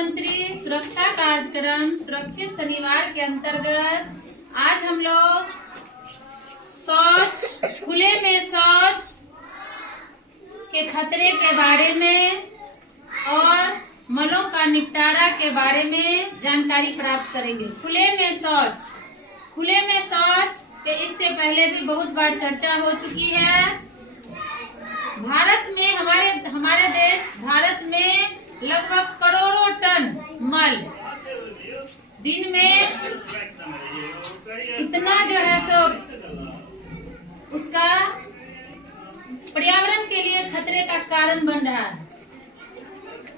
प्रधानमंत्री सुरक्षा कार्यक्रम सुरक्षित शनिवार के अंतर्गत आज हम लोग शौच, खुले में शौच के खतरे के बारे में और मलों का निपटारा के बारे में जानकारी प्राप्त करेंगे। खुले में शौच के इससे पहले भी बहुत बार चर्चा हो चुकी है। भारत में हमारे देश भारत में लगभग करोड़ों टन मल दिन में इतना जो है सो उसका पर्यावरण के लिए खतरे का कारण बन रहा है।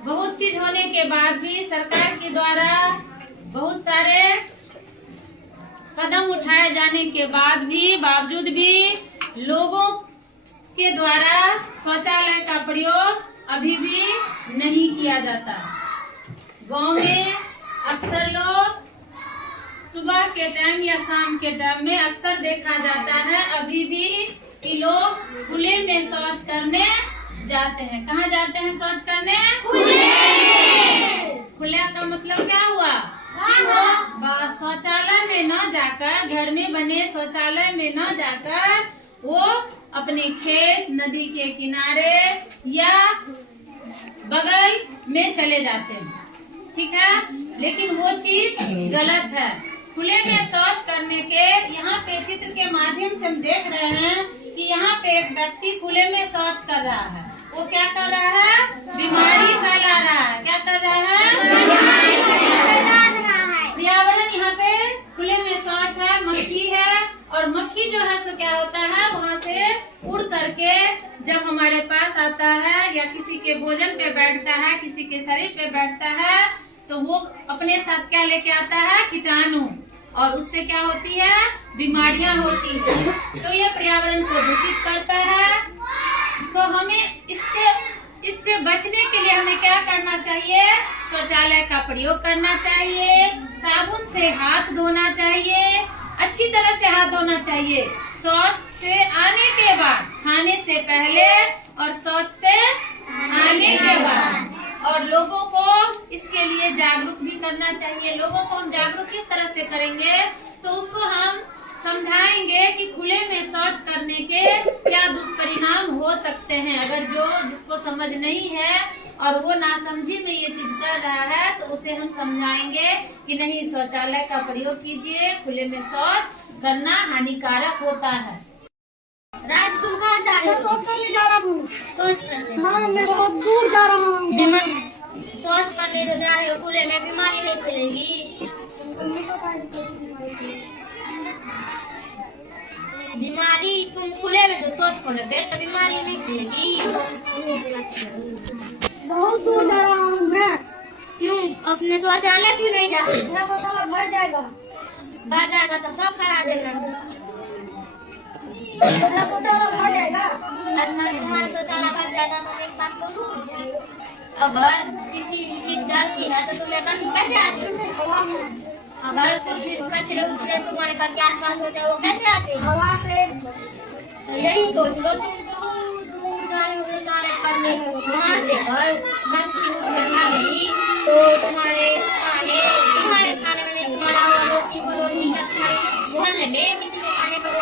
बहुत चीज होने के बाद भी सरकार के द्वारा बहुत सारे कदम उठाए जाने के बावजूद भी लोगों के द्वारा शौचालय का प्रयोग अभी भी नहीं किया जाता। गांव में अक्सर लोग सुबह के टाइम या शाम के टाइम में अक्सर देखा जाता है अभी भी कि लोग खुले में शौच करने जाते हैं। कहाँ जाते हैं शौच करने? खुले का मतलब क्या हुआ? शौचालय में न जाकर, घर में बने शौचालय में न जाकर वो अपने खेत, नदी के किनारे या बगल में चले जाते हैं। ठीक है, लेकिन वो चीज गलत है। खुले में शौच करने के यहाँ पे चित्र के माध्यम से हम देख रहे हैं कि यहाँ पे एक व्यक्ति खुले में शौच कर रहा है। वो क्या कर रहा है? बीमारी फैला रहा है। क्या कर रहा है? पर्यावरण यहाँ पे खुले में शौच है, मक्खी है, और मक्खी जो है सो क्या होता है वहाँ से उड़ करके जब हमारे पास आता है या किसी के भोजन पे बैठता है, किसी के शरीर पे बैठता है, तो वो अपने साथ क्या लेके आता है? कीटाणु, और उससे क्या होती है? बीमारियां होती है। तो ये पर्यावरण को दूषित करता है। तो हमें इससे बचने के लिए हमें क्या करना चाहिए? शौचालय का प्रयोग करना चाहिए, साबुन से हाथ धोना चाहिए, अच्छी तरह से हाथ धोना चाहिए। शौच से आने के बाद, खाने से पहले और शौच से आने के बाद। और लोगों को इसके लिए जागरूक भी करना चाहिए। लोगों को हम जागरूक किस तरह से करेंगे? तो उसको हम समझाएंगे कि खुले में शौच करने के क्या दुष्परिणाम हो सकते हैं। अगर जिसको समझ नहीं है और वो नासमझी में ये चीज कर रहा है तो उसे हम समझाएंगे कि नहीं, शौचालय का प्रयोग कीजिए, खुले में शौच करना हानिकारक होता है। राजकुमार कहाँ जा रहे हो? शौच करने जा रहा हूँ। शौच करने? हाँ, मैं बहुत दूर जा रहा हूँ। शौच करने तो जा रहे हो, खुले में बीमारी नहीं फैलेगी? बीमारी तुम खुले में तो शौच करोगे तो बीमारी नहीं फैलेगी। बहुत दूर जा रहा हूँ मैं। क्यों? अपने शौचालय क्यों नहीं जा? मेरा शौचालय भर जाएगा तो सब करा देना। मेरा शौचालय भर जाएगा। अच्छा, तुम्हारा शौचालय भर जाएगा तो एक बात बोलूं, अगर किसी चीज जलती है तो तुम्हें कैसे आती है? हवा से। अगर कुछ कचरे तुम्हारे घर के आसपास होते हैं वो कैसे आते हैं? हवा से। तो यही सोच लो, तुम शौचालय करने वहाँ से मक्खी आ गई तो तुम्हारे खाने में तुम्हारा पड़ोसी या तुम्हारे मोहल्ले में किसी के खाने पर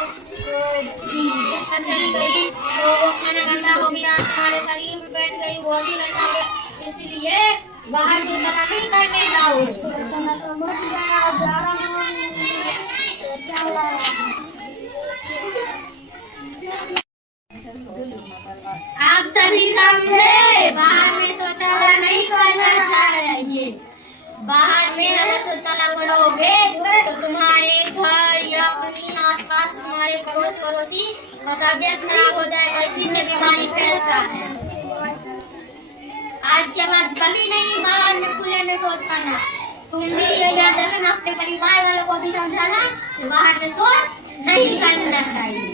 चली गई तो वो खाना गंदा हो गया, तुम्हारे शरीर में बैठ गई, वो भी गंदा हो गया। इसलिए बाहर शौचालय नहीं करने जाओ। समझ गया, जा रहा हूँ शौचालय। आप सभी समझे, बाहर में शौचालय नहीं करना चाहिए। बाहर में अगर शौचालय करोगे तो तुम्हारे घर या अपनी आसपास तुम्हारे पड़ोसी का तबियत खराब हो जाएगा, इसी से बीमारी फैलता है। आज के बाद कभी नहीं बाहर में खुले में शौच करना। तुम भी ये याद रखना, अपने परिवार वालों को भी समझाना कि बाहर में शौच नहीं करना चाहिए।